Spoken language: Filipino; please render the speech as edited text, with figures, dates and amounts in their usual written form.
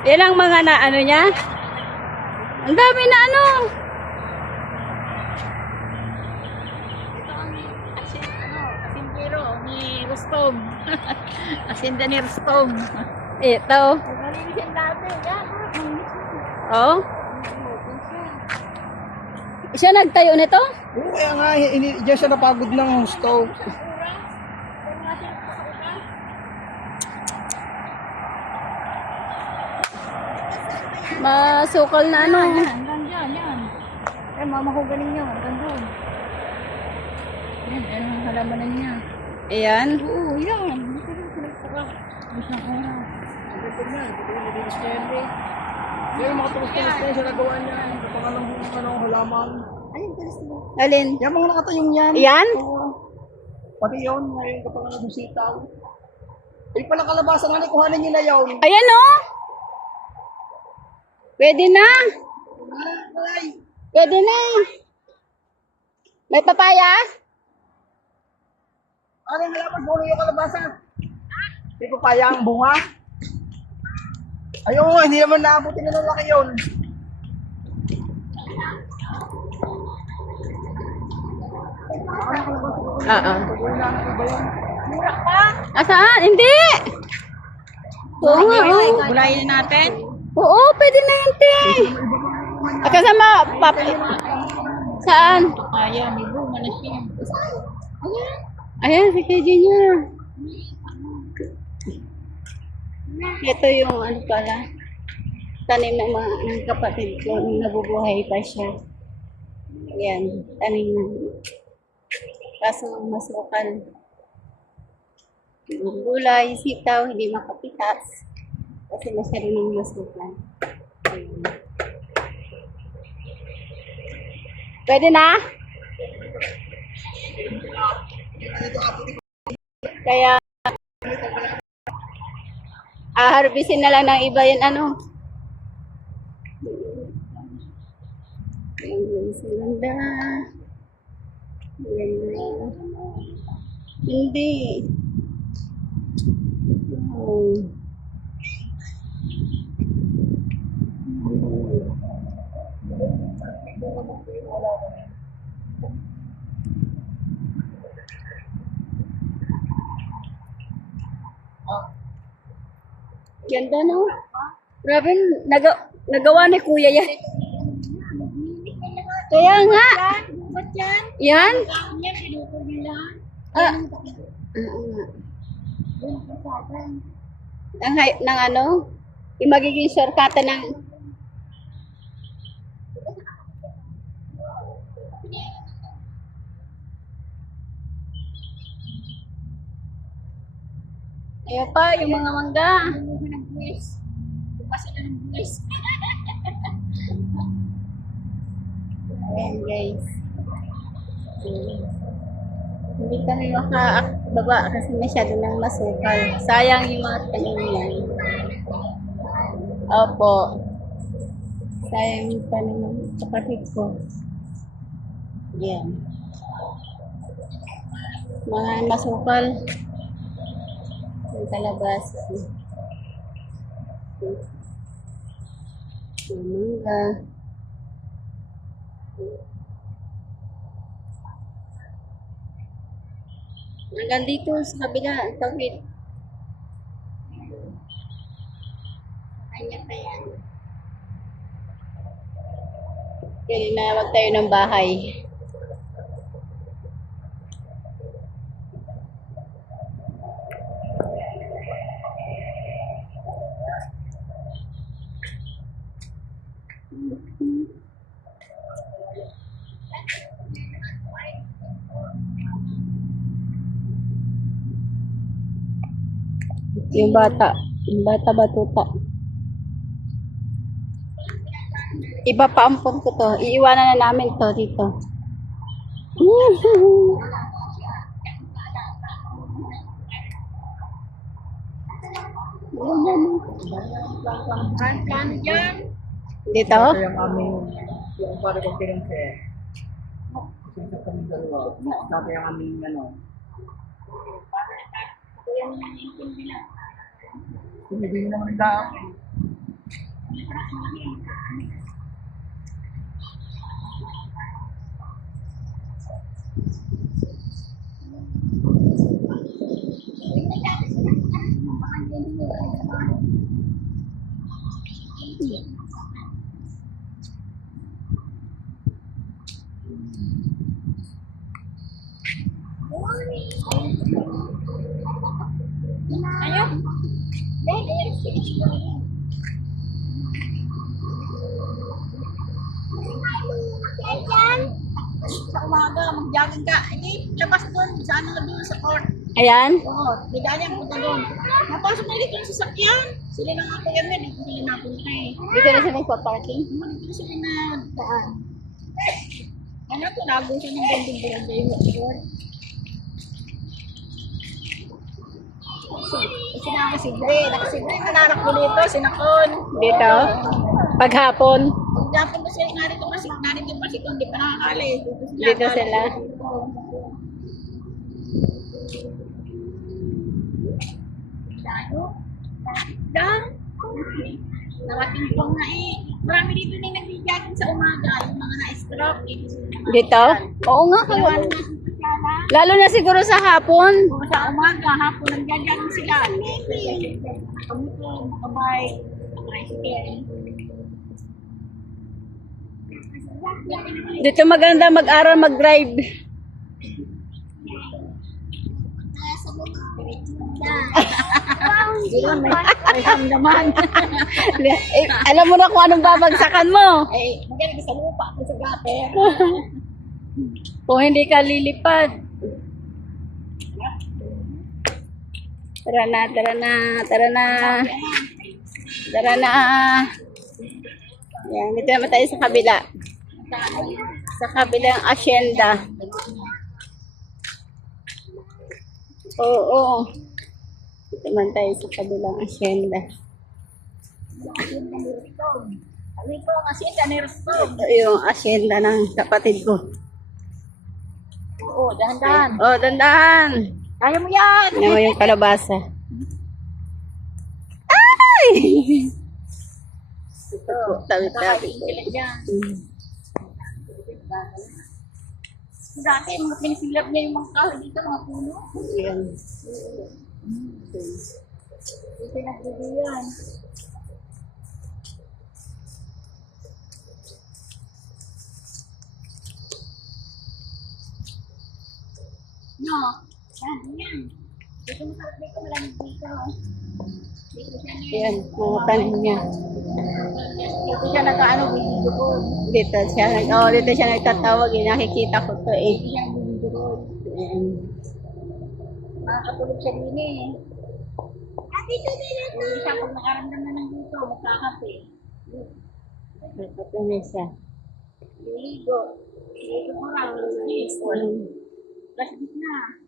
Yan ang mga na ano niya. Ang dami na ano. Ito ang asimbero ni Rostom. Asinda ni Rostom. Ito. Malinis yung dati. Yan. Oh. Siya nagtayo nito? Oo, kaya nga, diyan siya napagod ng husto. Masukal na ano. Hanggang dyan, yan. Eh, mamahugaling niya. Hanggang doon. Yan, ang halamanan niya. Ayan. Oo, yan. Dito rin sila saka. Isang oras. Ito na, ito yung nilinis niya yan eh. Yung mga tulos-tulos na yun siya nagawa niya. Pangalang halaman. Ayun, tulis mo. Alin? Yung mga nakatayong yan. Ayan? Oo. Pati yun, ngayon kapangalan ng sitaw. Eh pala kalabasan nga, kuhanin nila yun. Ayan oh. Pwede na. Ay, Pwede na. May papaya? ano yung halaman, bulo yung kalabasan. May papaya ang bunga. Ayun, hindi naman naabutin na ng laki yun. Oo. Mura pa. Asaan? Hindi. Oo nga, oo. Gulayin natin. Oo, pwede na yun, te. Kasama, saan? Ayan, may bunga na siya. Ayan, si KJ niya. Ito yung ano pala, tanim ng mga ng kapatid ko nung nabubuhay pa siya. Ayan, tanim na. Kaso masukal. Yung gulay, sitaw, hindi makapitas. Kasi masyado ng masukal. Ayan. Pwede na? Kaya harbisin na lang ng iba yun ano. Ayan, ganda. Ganda. Hindi. Oh. Ganda no? Grabe, nagawa ni kuya yan. Kaya nga. Ba't yan? Yan? Ang yan, pinuto nila. Ah. Ng ano? Yung magiging shortcut ng ayan pa, yung mga mangga. Bunga ng buwis. Bukas na ng buwis. Ayan guys. Hindi kami makababa kasi masyado nang masukal. Sayang yung mga tanim yan. Opo. Sayang yung tanim ng kapatid ko. Yan. Mga masukal. Yung kalabas. Yung mangga. Hanggang dito sa kabila, ang tawid. Kanya pa yan. Kaya na wag tayo ng bahay. Yung bata batuta. Iba pa ampon ko to. Iiwanan na namin to dito. Plano dyan. Dito? ito yung aming, yung pare kong pinanse. Kasi sa kami dalawa, dati yung aming ano. Hindi naman ang dami. Ayun. Sa umaga, mag-jogging ka. Hindi, labas doon. Saan na doon sa court? Ayan. Oo, bigla niya punta doon. Napasok na dito yung sasakyan. Sila na nga po yan dito sila napunta eh. Dito na siya nagpa-parking. Dito sila na daan. Ano to, nago siya ng bending barangay mo. Sinakasibre. Nakasibre. Nanarap ko dito, sinakon. Dito. Paghapon. Pagdapon na sila narito kasi narito pa si Kundi pa nakakali. Dito sila. Dan. Nawating ko nga eh. Marami dito na yung nag-jogging sa umaga. Yung mga na-stroke. Dito? Oo nga kayo. Lalo na siguro sa hapon. Kung sa umaga, hapon nag-jogging sila. Nakamuto, nakabike, naka-tricycle. Dito maganda mag-aral, mag-drive. May hamdaman. Eh, alam mo na kung anong babagsakan mo. Eh, magaling sa lupa ako sa gutter. Kung hindi ka lilipad. Tara na, tara na, tara na. Tara na. Yan, dito naman tayo sa kabila. Sa kabilang asyenda. Oo. Dito naman tayo sa kabilang asyenda. Kami po kasi Danersto. Ito yung asyenda ng kapatid ko. Oo, dahan-dahan. Oh, dandahan. Kaya mo yan. Ano mo yung kalabasa? Ay! Ito po, tabi-tabi po. Dati, mga pinisilap niya yung mga kahoy dito, mga puno. Yan. Dito nagbibiyan. No, yan. Dito masarap dito, malamig dito. Dito siya niya. Yan, mga tanim niya. Dito siya nag-ano, video ko. Dito siya nagtatawag. Eh. Nakikita ko to eh. Dito siya video ko. Ayan. Makakatulog siya din eh. Dito din ito. Hindi siya pag nakaramdam na ng dito, magkakape. Ito na siya. Ligo. Ligo ko lang. Ligo. Plastic na.